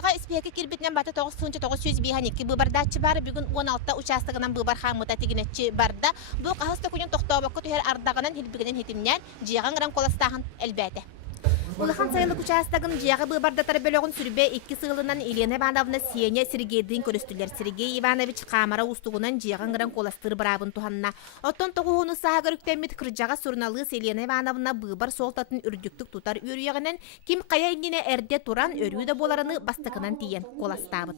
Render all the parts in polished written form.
Taatttaga ispiyaki kirbitnen batı 900 Быыбардаачы бар бүгүн 16 участогынан Быыбар хамыта тигинетчи барда. Бу кахыста күнүн тохтобокку түһер ардагынан хилбигинен хитимнен жыяган гран коластагын элбете. Улахан сайылык участогын жыягы Быыбарда тарбелөгүн сүрбе 2 сыылынан Елена Ивановна Сеня Сергейдин көрөстүлөр. Сергей Иванович камара устугунан жыяган гран коластыр барабын туханна. Оттон тогууну саha көрүктемит кыржага сурналыс Елена Ивановна Быыбар солтатын үрдүктүк тутар үрүягынан ким кая ингине эрде туран өрүүдө боларыны бастыкынан тиен коластабыт.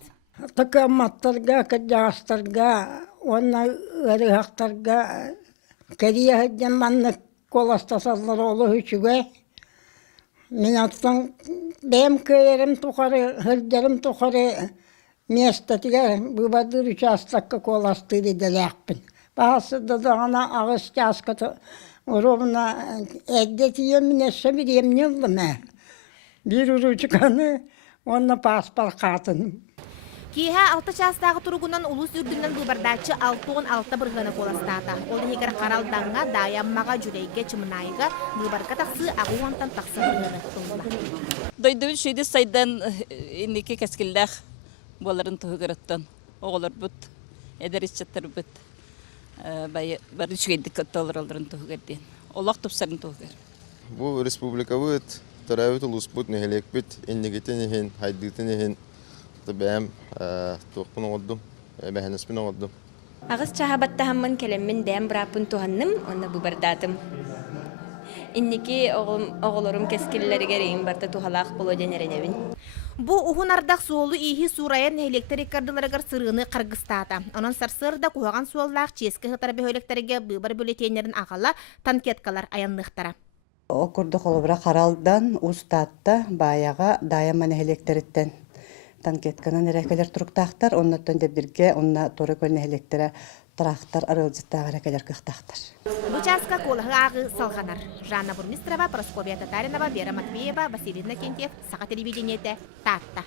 Такаматтарга, кадастарга, онна ырыхактарга кәрия хэдден манны коластасалар олу хүчүгө. Мен аттан бәм көйерім тухары, хырдерім тухары места тиге Быыбардыр участокка коластыры делякпин. Бағасыда дағана ағыс жасқаты ровна әдде тиемін әсі бір емне ұлыма. Bir urучканы, онна паспар қатын. Киха 6 частагы туругунан улус үрдүнөн Быыбардачы 6-6 бырганы коластата. Ол хегер каралданга даяммага жүрейге чымынайга Быыбарга таксы агуантан таксы бырганы. Дойду шүйді сайдан иннеке кәскілдәқ боларын тұғыраттан. Оғылар бұд, әдәрісчаттар бұд. Бары шүйдік көтталар оларын тұғырден. Олақ тұпсарын тұғыр. Бұл республика бұд, тарауыт ұлыс бұд, нәхелек бұд, иннегетен ехен, хайдығытен ехен. Бәм тоқпын оғылдым, бәхәнеспін оғылдым. Ағыз чағабатта хаммын кәлеммен дәм бұрапын туғанным, онна Быыбардатым. Иннеки оғылырым кәскіллерге рейін барта туғалақ болу денеренебін. Бу ухун ардақ суолу ихи сурайын электр кардыларыгар сырыны Кыргызстата. Онан сарсырда куаган суоллақ ческі хытарбе хөлектерге Быыбар бюллетенерін ағала танкеткалар аянлықтара. Окурды қолыбыра қаралдан Таатта баяға даяманы электеріттен танкетканан әрәкелер тұруқтақтар, оннаттан дебдерге, онна торы көліне электері трактор арылжыттағы әрәкелер кықтақтар. Участка колығы ағы салғанар. Жанна Бурмистрова, Просковия Татаринова, Вера Матвеева, Василина Кентьев, Сақа телевидениеті, Таатта.